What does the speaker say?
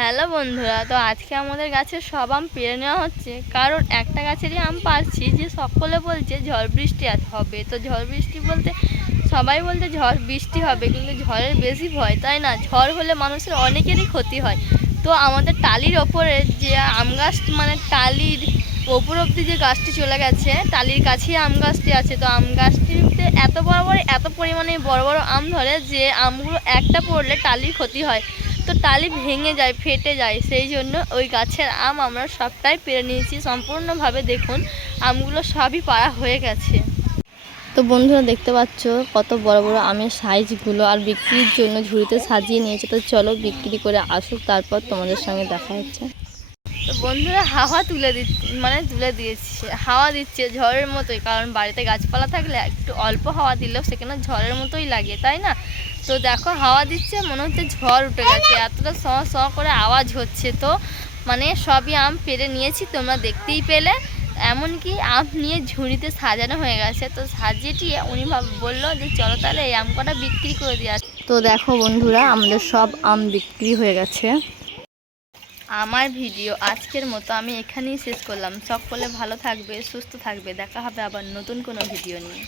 Hello বন্ধুরা, তো আজকে আমাদের গাছের সব আম পেড়ে নেওয়া হচ্ছে। কারণ একটা গাছেরই আম পারছি, যে সকলে বলছে ঝড় বৃষ্টি আজ হবে। তো ঝড় বৃষ্টি বলতে সবাই বলতে ঝড় বৃষ্টি হবে, কিন্তু ঝড়ের বেশি ভয়, তাই না? ঝড় হলে মানুষের অনেকেরই ক্ষতি হয়। তো আমাদের টালির ওপরে যে আম গাছ, মানে টালির ওপর অব্দি যে গাছটি চলে গেছে, টালির কাছেই আম গাছটি আছে। তো আম গাছটিতে এত বড় বড় এত পরিমাণে বড় বড় আম ধরে, যে আমগুলো একটা পড়লে টালির ক্ষতি হয়। তো টালি ভেঙে যায়, ফেটে যায়। সেই জন্য ওই গাছের আম আমরা সবটাই পেড়ে নিয়েছি সম্পূর্ণভাবে। দেখুন, আমগুলো সবই পাড়া হয়ে গেছে। তো বন্ধুরা, দেখতে পাচ্ছ কত বড় বড় আমের সাইজগুলো, আর বিক্রির জন্য ঝুড়িতে সাজিয়ে নিয়েছে। তো চলো বিক্রি করে আসুক, তারপর তোমাদের সঙ্গে দেখা হচ্ছে। তো বন্ধুরা, হাওয়া তুলে দিয়েছে, হাওয়া দিচ্ছে ঝড়ের মতোই। কারণ বাড়িতে গাছপালা থাকলে একটু অল্প হাওয়া দিলেও সেখানে ঝড়ের মতোই লাগে, তাই না? তো দেখো, হাওয়া দিচ্ছে, মনে হচ্ছে ঝড় উঠে গেছে, এতটা স স করে আওয়াজ হচ্ছে। তো সবই আম পেড়ে নিয়েছি, তোমরা দেখতেই পেলে। এমনকি আম নিয়ে ঝুড়িতে সাজানো হয়ে গেছে। তো সাজিয়ে উনি বললো যে চলো তাহলে এই আম কটা বিক্রি করে দিয়ে আসি। তো দেখো বন্ধুরা, আমাদের সব আম বিক্রি হয়ে গেছে। আমার ভিডিও আজকের মতো আমি এখানেই শেষ করলাম। সকলে ভালো থাকবে, সুস্থ থাকবে। দেখা হবে আবার নতুন কোনো ভিডিও নিয়ে।